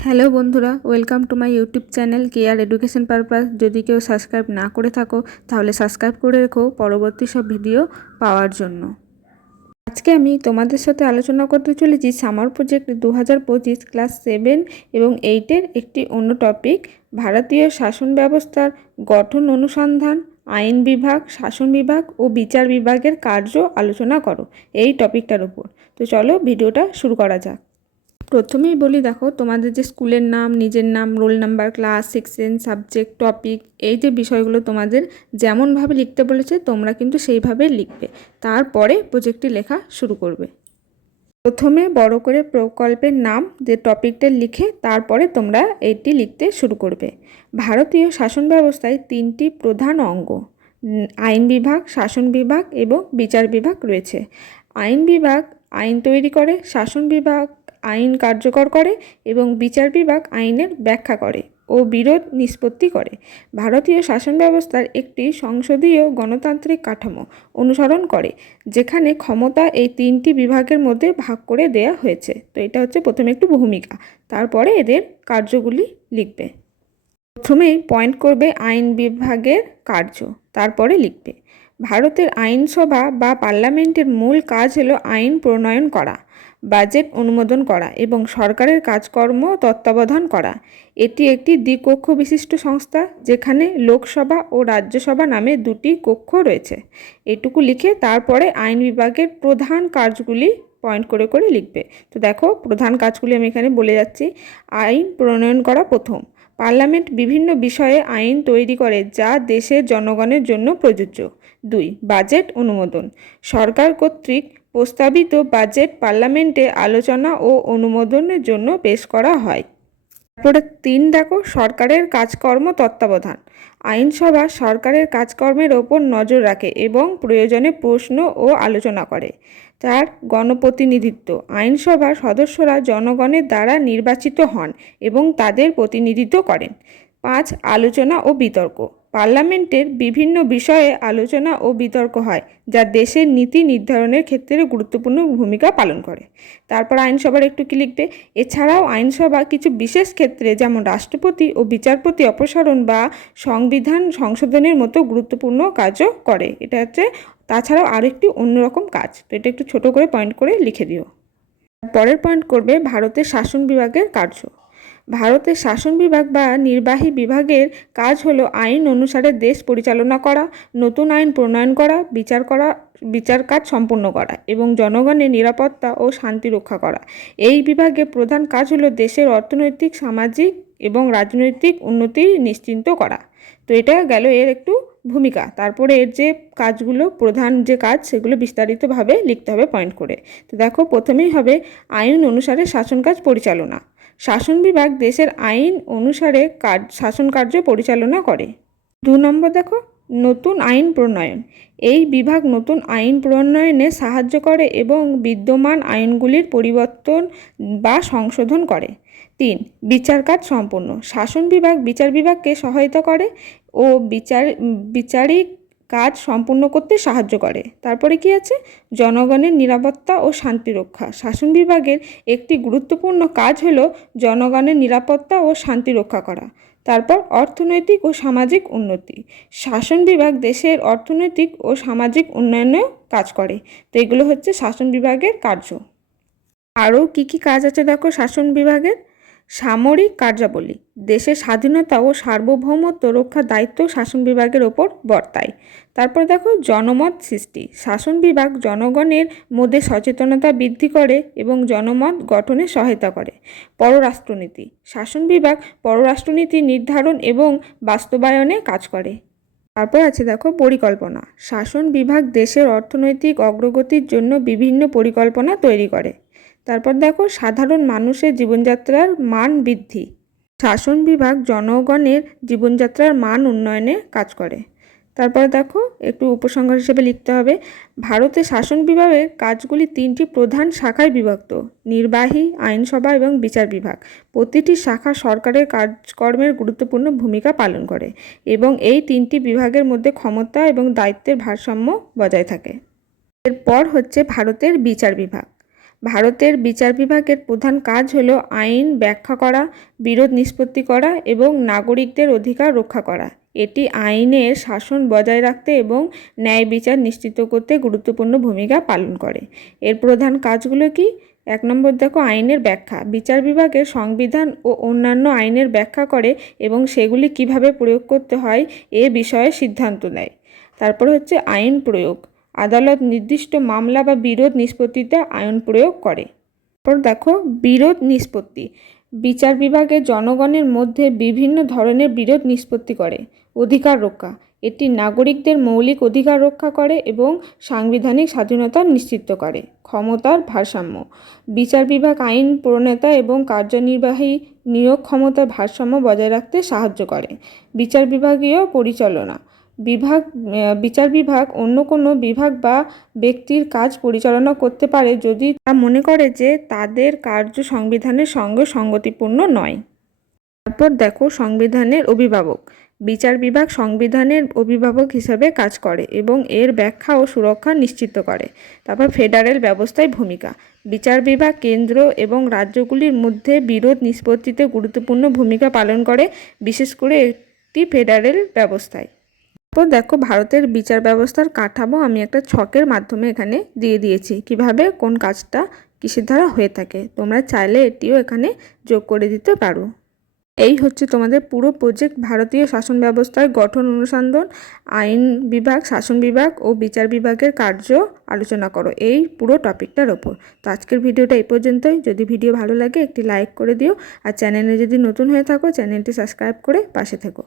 Hello বন্ধুরা, welcome to my YouTube channel care education purpose. যদি কেউ সাবস্ক্রাইব না করে থাকো, তাহলে সাবস্ক্রাইব করে রেখো পরবর্তী সব ভিডিও পাওয়ার জন্য। আজকে আমি তোমাদের সাথে আলোচনা করতে চলেছি সামার প্রজেক্ট দু হাজার পঁচিশ ক্লাস সেভেন এবং এইটের একটি অন্য টপিক, ভারতীয় শাসন ব্যবস্থার গঠন অনুসন্ধান, আইন বিভাগ, শাসন বিভাগ ও বিচার বিভাগের কার্য আলোচনা করো এই টপিকটার উপর। তো চলো ভিডিওটা শুরু করা যাক। প্রথমেই বলি, দেখো, তোমাদের যে স্কুলের নাম, নিজের নাম, roll number, class, section, subject, topic, এই যে বিষয়গুলো তোমাদের যেমনভাবে লিখতে বলেছে, তোমরা কিন্তু সেইভাবে লিখবে। তারপরে প্রজেক্টটি লেখা শুরু করবে। প্রথমে বড় করে প্রকল্পের নাম, যে টপিকটা লিখে তারপরে তোমরা এটি লিখতে শুরু করবে। ভারতীয় শাসন ব্যবস্থায় তিনটি প্রধান অঙ্গ, আইন বিভাগ, শাসন বিভাগ এবং বিচার বিভাগ রয়েছে। আইন বিভাগ আইন তৈরি করে, শাসন বিভাগ আইন কার্যকর করে এবং বিচার বিভাগ আইনের ব্যাখ্যা করে ও বিরোধ নিষ্পত্তি করে। ভারতীয় শাসন ব্যবস্থার একটি সংসদীয় গণতান্ত্রিক কাঠামো অনুসরণ করে, যেখানে ক্ষমতা এই তিনটি বিভাগের মধ্যে ভাগ করে দেয়া হয়েছে। তো এটা হচ্ছে প্রথমে একটু ভূমিকা, তারপরে এদের কার্যগুলি লিখবে। প্রথমেই পয়েন্ট করবে আইন বিভাগের কার্য, তারপরে লিখবে। ভারতের আইনসভা বা পার্লামেন্টের মূল কাজ হলো আইন প্রণয়ন করা। বাজেট অনুমোদন করা এবং সরকারের কাজকর্ম তত্ত্বাবধান করা। এটি একটি দ্বিকক্ষ বিশিষ্ট সংস্থা, যেখানে লোকসভা ও রাজ্যসভা নামে দুটি কক্ষ রয়েছে। এটুকু লিখে তারপরে আইন বিভাগের প্রধান কাজগুলি পয়েন্ট করে করে লিখবে। তো দেখো, প্রধান কাজগুলি আমি এখানে বলে যাচ্ছি। আইন প্রণয়ন করা প্রথম। পার্লামেন্ট বিভিন্ন বিষয়ে আইন তৈরি করে যা দেশের জনগণের জন্য প্রযোজ্য। দুই, বাজেট অনুমোদন। সরকার কর্তৃক প্রস্তাবিত বাজেট পার্লামেন্টে আলোচনা ও অনুমোদনের জন্য পেশ করা হয়। তারপরে তিন দেখো, সরকারের কাজকর্ম তত্ত্বাবধান। আইনসভা সরকারের কাজকর্মের ওপর নজর রাখে এবং প্রয়োজনে প্রশ্ন ও আলোচনা করে। চার গণপ্রতিনিধিত্ব। আইনসভার সদস্যরা জনগণের দ্বারা নির্বাচিত হন এবং তাদের প্রতিনিধিত্ব করেন। পাঁচ, আলোচনা ও বিতর্ক। পার্লামেন্টের বিভিন্ন বিষয়ে আলোচনা ও বিতর্ক হয়, যা দেশের নীতি নির্ধারণের ক্ষেত্রে গুরুত্বপূর্ণ ভূমিকা পালন করে। তারপর আইনসভার একটু কি লিখবে? এছাড়াও আইনসভা কিছু বিশেষ ক্ষেত্রে যেমন রাষ্ট্রপতি ও বিচারপতি অপসারণ বা সংবিধান সংশোধনের মতো গুরুত্বপূর্ণ কাজও করে। এটা হচ্ছে, তাছাড়াও আরেকটি অন্যরকম কাজ। তো এটা একটু ছোট করে পয়েন্ট করে লিখে দিও। পরের পয়েন্ট করবে ভারতের শাসন বিভাগের কার্য। ভারতের শাসন বিভাগ বা নির্বাহী বিভাগের কাজ হলো আইন অনুসারে দেশ পরিচালনা করা, নতুন আইন প্রণয়ন করা, বিচার করা, বিচার কাজ সম্পন্ন করা এবং জনগণের নিরাপত্তা ও শান্তি রক্ষা করা। এই বিভাগে প্রধান কাজ হলো দেশের অর্থনৈতিক, সামাজিক এবং রাজনৈতিক উন্নতি নিশ্চিন্ত করা। তো এটা গেল এর একটু ভূমিকা। তারপরে এর যে কাজগুলো, প্রধান যে কাজ, সেগুলো বিস্তারিতভাবে লিখতে হবে পয়েন্ট করে। তো দেখো, প্রথমেই হবে আইন অনুসারে শাসন কাজ পরিচালনা। শাসন বিভাগ দেশের আইন অনুসারে কাজ শাসন কার্য পরিচালনা করে। দু নম্বর দেখো, নতুন আইন প্রণয়ন। এই বিভাগ নতুন আইন প্রণয়নে সাহায্য করে এবং বিদ্যমান আইনগুলির পরিবর্তন বা সংশোধন করে। তিন, বিচার কাজ সম্পূর্ণ। শাসন বিভাগ বিচার বিভাগকে সহায়তা করে ও বিচার, বিচারিক কাজ সম্পূর্ণ করতে সাহায্য করে। তারপরে কি আছে? জনগণের নিরাপত্তা ও শান্তি রক্ষা। শাসন বিভাগের একটি গুরুত্বপূর্ণ কাজ হল জনগণের নিরাপত্তা ও শান্তি রক্ষা করা। তারপর অর্থনৈতিক ও সামাজিক উন্নতি। শাসন বিভাগ দেশের অর্থনৈতিক ও সামাজিক উন্নয়নেও কাজ করে। তো এগুলো হচ্ছে শাসন বিভাগের কার্য। আরও কী কী কাজ আছে দেখো শাসন বিভাগের? সামরিক কার্যাবলী, দেশের স্বাধীনতা ও সার্বভৌমত্ব রক্ষার দায়িত্ব শাসন বিভাগের ওপর বর্তায়। তারপর দেখো, জনমত সৃষ্টি। শাসন বিভাগ জনগণের মধ্যে সচেতনতা বৃদ্ধি করে এবং জনমত গঠনে সহায়তা করে। পররাষ্ট্রনীতি। শাসন বিভাগ পররাষ্ট্রনীতি নির্ধারণ এবং বাস্তবায়নে কাজ করে। তারপর আছে দেখো, পরিকল্পনা। শাসন বিভাগ দেশের অর্থনৈতিক অগ্রগতির জন্য বিভিন্ন পরিকল্পনা তৈরি করে। তারপর দেখো, সাধারণ মানুষের জীবনযাত্রার মান বৃদ্ধি। শাসন বিভাগ জনগণের জীবনযাত্রার মান উন্নয়নে কাজ করে। তারপর দেখো, একটু উপসংহার হিসেবে লিখতে হবে। ভারতে শাসন বিভাগের কাজগুলি তিনটি প্রধান শাখায় বিভক্ত। নির্বাহী, আইনসভা এবং বিচার বিভাগ। প্রতিটি শাখা সরকারের কাজকর্মের গুরুত্বপূর্ণ ভূমিকা পালন করে এবং এই তিনটি বিভাগের মধ্যে ক্ষমতা এবং দায়িত্বের ভারসাম্য বজায় থাকে। এরপর হচ্ছে ভারতের বিচার বিভাগ। ভারতের বিচার বিভাগের প্রধান কাজ হল আইন ব্যাখ্যা করা, বিরোধ নিষ্পত্তি করা এবং নাগরিকদের অধিকার রক্ষা করা। এটি আইনের শাসন বজায় রাখতে এবং ন্যায় বিচার নিশ্চিত করতে গুরুত্বপূর্ণ ভূমিকা পালন করে। এর প্রধান কাজগুলো কি? এক নম্বর দেখো, আইনের ব্যাখ্যা। বিচার বিভাগের সংবিধান ও অন্যান্য আইনের ব্যাখ্যা করে এবং সেগুলি কীভাবে প্রয়োগ করতে হয় এ বিষয়ে সিদ্ধান্ত নেয়। তারপর হচ্ছে আইন প্রয়োগ। আদালত নির্দিষ্ট মামলা বা বিরোধ নিষ্পত্তিতে আইন প্রয়োগ করে। তারপর দেখো, বিরোধ নিষ্পত্তি। বিচার বিভাগে জনগণের মধ্যে বিভিন্ন ধরনের বিরোধ নিষ্পত্তি করে। অধিকার রক্ষা। এটি নাগরিকদের মৌলিক অধিকার রক্ষা করে এবং সাংবিধানিক স্বাধীনতা নিশ্চিত করে। ক্ষমতার ভারসাম্য। বিচার বিভাগ আইন প্রণেতা এবং কার্যনির্বাহী নিয়োগ ক্ষমতার ভারসাম্য বজায় রাখতে সাহায্য করে। বিচার বিভাগীয় পরিচালনা। বিভাগ বিচার বিভাগ অন্য কোনো বিভাগ বা ব্যক্তির কাজ পরিচালনা করতে পারে যদি তা মনে করে যে তাদের কার্য সংবিধানের সঙ্গে সঙ্গতিপূর্ণ নয়। তারপর দেখো সংবিধানের অভিভাবক। বিচার বিভাগ সংবিধানের অভিভাবক হিসাবে কাজ করে এবং এর ব্যাখ্যা ও সুরক্ষা নিশ্চিত করে। তারপর ফেডারেল ব্যবস্থায় ভূমিকা। বিচার বিভাগ কেন্দ্র এবং রাজ্যগুলির মধ্যে বিরোধ নিষ্পত্তিতে গুরুত্বপূর্ণ ভূমিকা পালন করে, বিশেষ করে একটি ফেডারেল ব্যবস্থায়। তারপর দেখো ভারতের বিচার ব্যবস্থার কাঠামো আমি একটা ছকের মাধ্যমে এখানে দিয়ে দিয়েছি। কীভাবে? কোন কাজটা কিসের দ্বারা হয়ে থাকে? তোমরা চাইলে এটিও এখানে যোগ করে দিতে পারো। এই হচ্ছে তোমাদের পুরো প্রজেক্ট ভারতীয় শাসন ব্যবস্থার গঠন অনুসন্ধান, আইন বিভাগ, শাসন বিভাগ ও বিচার বিভাগের কার্য আলোচনা করো। এই পুরো টপিকটার ওপর। তো আজকের ভিডিওটা এই পর্যন্তই। যদি ভিডিও ভালো লাগে, একটি লাইক করে দিও। আর চ্যানেলে যদি নতুন হয়ে থাকো, চ্যানেলটি সাবস্ক্রাইব করে পাশে থেকো।